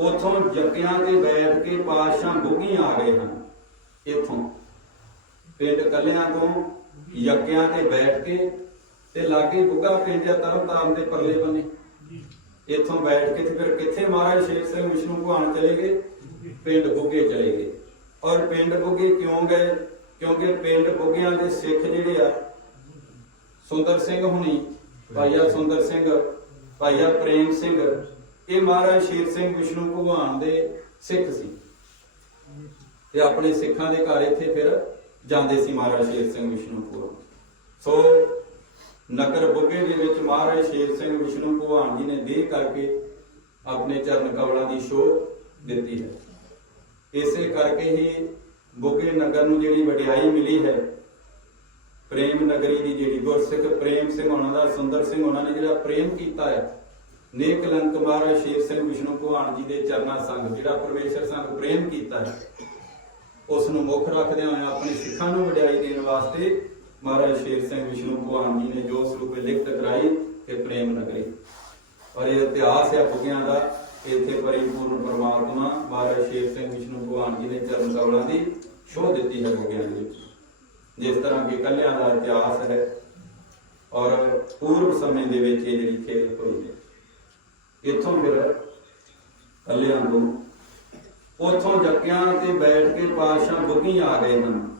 ਉਥੋਂ ਜੱਕਿਆਂ ਤੇ ਬੈਠ ਕੇ ਪਾਤਸ਼ਾਹ ਬੁੱਗੀ ਆ ਗਏ ਹਨ। ਇਥੋਂ। ਪਿੰਡ ਕੱਲਿਆਂ ਤੋਂ ਯੱਕਿਆਂ ਤੇ ਬੈਠ ਕੇ ਤੇ ਲਾਗੇ ਬੁੱਗਾ ਪਿੰਡ ਆ ਤਰਨਤਾਰਨ ਦੇ ਪਰਲੇ ਬੰਨੇ। ਇੱਥੋਂ ਬੈਠ ਕੇ ਤੇ ਫਿਰ ਕਿੱਥੇ ਮਹਾਰਾਜ ਸ਼ੇਖ ਸਿੰਘ ਵਿਸ਼ਨੂੰ ਭਗਵਾਨ ਚਲੇ ਗਏ? ਪਿੰਡ ਬੁੱਗੇ ਚਲੇ ਗਏ। ਔਰ ਪਿੰਡ ਬੁੱਗੇ ਕਿਉਂ ਗਏ? ਕਿਉਂਕਿ ਪਿੰਡ ਬੁੱਗਿਆਂ ਦੇ ਸਿੱਖ ਜਿਹੜੇ ਆ, ਸੁੰਦਰ ਸਿੰਘ ਹੁਣੀ, ਭਾਈਆ ਸੁੰਦਰ ਸਿੰਘ, ਭਾਈਆ ਪ੍ਰੇਮ ਸਿੰਘ ਇਹ ਮਹਾਰਾਜ ਸ਼ੇਰ ਸਿੰਘ ਵਿਸ਼ਨੂੰ ਭਗਵਾਨ ਦੇ ਸਿੱਖ ਸੀ। ਤੇ ਆਪਣੇ ਸਿੱਖਾਂ ਦੇ ਘਰ ਇੱਥੇ ਫਿਰ ਜਾਂਦੇ ਸੀ ਮਹਾਰਾਜ ਸ਼ੇਰ ਸਿੰਘ ਵਿਸ਼ਨੂੰ ਭਗਵਾਨ। ਸੋ ਨਗਰ ਬੁੱਗੇ ਦੇ ਵਿੱਚ ਮਹਾਰਾਜ ਸ਼ੇਰ ਸਿੰਘ ਵਿਸ਼ਨੂੰ ਭਗਵਾਨ ਜੀ ਨੇ ਦੇਹ ਕਰਕੇ ਆਪਣੇ ਚਰਨ ਕਵਲਾਂ ਦੀ ਸ਼ੋਅ ਦਿੱਤੀ ਹੈ। ਇਸੇ ਕਰਕੇ ਹੀ ਬੁੱਗੇ ਨਗਰ ਨੂੰ ਜਿਹੜੀ ਵਡਿਆਈ ਮਿਲੀ ਹੈ, ਪ੍ਰੇਮ ਨਗਰੀ ਦੀ ਜਿਹੜੀ ਗੁਰਸਿੱਖ ਪ੍ਰੇਮ ਸਿੰਘ ਉਹਨਾਂ ਦਾ, ਸੁੰਦਰ ਸਿੰਘ ਉਹਨਾਂ ਨੇ ਜਿਹੜਾ ਪ੍ਰੇਮ ਕੀਤਾ ਹੈ ਨੇਕ ਕਲੰਕ ਮਹਾਰਾਜ, ਸ਼ੇਰ ਸਿੰਘ ਵਿਸ਼ਨੂੰ ਭਗਵਾਨ ਜੀ ਦੇ ਚਰਨਾ ਸੰਗ, ਜਿਹੜਾ ਪਰਮੇਸ਼ਰ ਸੰਗ ਪ੍ਰੇਮ ਕੀਤਾ ਹੈ ਉਸ ਨੂੰ ਮੁੱਖ ਰੱਖਦੇ ਹੋਏ ਆਪਣੇ ਸਿੱਖਾਂ ਨੂੰ ਵਡਿਆਈ ਦੇਣ ਵਾਸਤੇ ਮਹਾਰਾਜ ਸ਼ੇਰ ਸਿੰਘ ਵਿਸ਼ਨੂੰ ਭਗਵਾਨ ਜੀ ਨੇ ਜੋ ਸਰੂਪ ਲਿਖਤ ਕਰਾਈ ਕਿ ਪ੍ਰੇਮ ਨਗਰੀ ਔਰ ਇਹ ਇਤਿਹਾਸ ਹੈ ਬੁੱਗਿਆਂ ਦਾ, ਇੱਥੇ ਪਰਿਪੂਰਨ ਪਰਮਾਤਮਾ ਮਹਾਰਾਜ ਸ਼ੇਰ ਸਿੰਘ ਵਿਸ਼ਨੂੰ ਭਗਵਾਨ ਜੀ ਨੇ ਚਰਨ ਕਮਲਾਂ ਦੀ ਸ਼ੋਅ ਦਿੱਤੀ ਹੈ ਬੁੱਗਿਆਂ ਦੇ ਜਿਸ ਤਰ੍ਹਾਂ ਕਿ ਕੱਲਿਆਂ ਦਾ ਇਤਿਹਾਸ ਹੈ ਔਰ ਪੂਰਵ ਸਮੇਂ ਦੇ ਵਿੱਚ ਇਹ ਜਿਹੜੀ ਖੇਡ ਹੋਈ ਹੈ। ਇੱਥੋਂ ਫਿਰ ਕੱਲਿਆਂ ਤੋਂ। ਉਥੋਂ ਜੱਕਿਆਂ ਤੇ ਬੈਠ ਕੇ ਪਾਤਸ਼ਾਹ ਬੁੱਗੀ ਆ ਗਏ ਹਨ